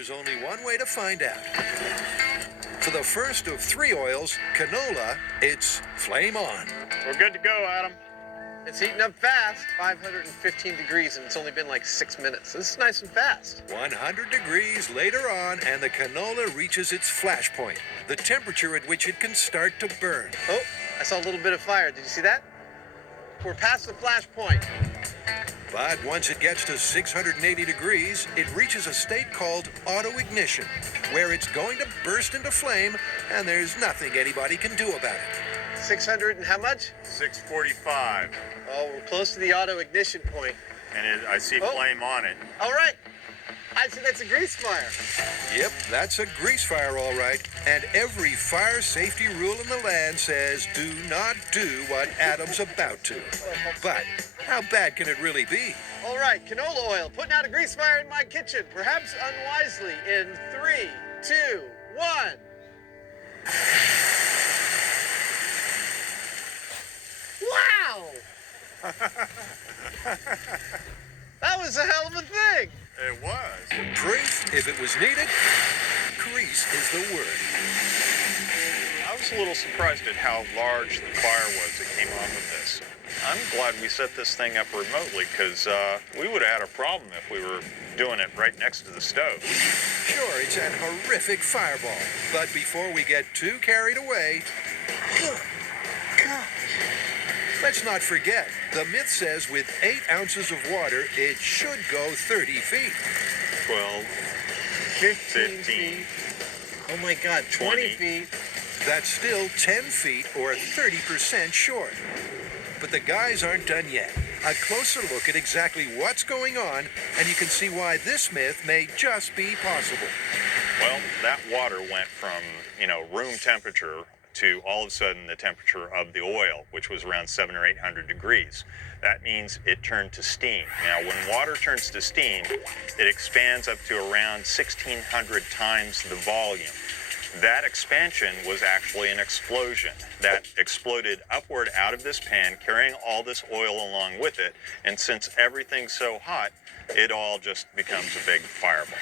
There's only one way to find out. For the first of 3 oils, canola, it's flame on. We're good to go, Adam. It's heating up fast, 515 degrees, and it's only been like 6 minutes. This is nice and fast. 100 degrees later on, and the canola reaches its flash point, the temperature at which it can start to burn. Oh, I saw a little bit of fire. Did you see that? We're past the flash point. But once it gets to 680 degrees, it reaches a state called auto-ignition, where it's going to burst into flame, and there's nothing anybody can do about it. 600 and how much? 645. Oh, we're close to the auto-ignition point. And I see flame on it. All right. I see that's a grease fire. Yep, that's a grease fire, all right. And every fire safety rule in the land says do not do what Adam's about to. But how bad can it really be? All right, canola oil, putting out a grease fire in my kitchen, perhaps unwisely, in 3, 2, 1. Wow! That was a hell of a thing. It was. Proof, if it was needed, grease is the word. I was a little surprised at how large the fire was that came off of this. I'm glad we set this thing up remotely, because we would have had a problem if we were doing it right next to the stove. Sure, it's an horrific fireball. But before we get too carried away, let's not forget, the myth says with 8 ounces of water, it should go 30 feet. 12, 15. Oh my God, 20 feet. That's still 10 feet or 30% short. But the guys aren't done yet. A closer look at exactly what's going on, and you can see why this myth may just be possible. Well, that water went from, room temperature to all of a sudden the temperature of the oil, which was around 700 or 800 degrees. That means it turned to steam. Now, when water turns to steam, it expands up to around 1,600 times the volume. That expansion was actually an explosion that exploded upward out of this pan, carrying all this oil along with it. And since everything's so hot, it all just becomes a big fireball.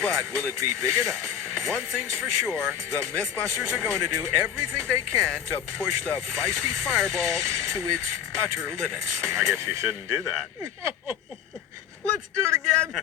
But will it be big enough? One thing's for sure, the Mythbusters are going to do everything they can to push the feisty fireball to its utter limits. I guess you shouldn't do that. Let's do it again.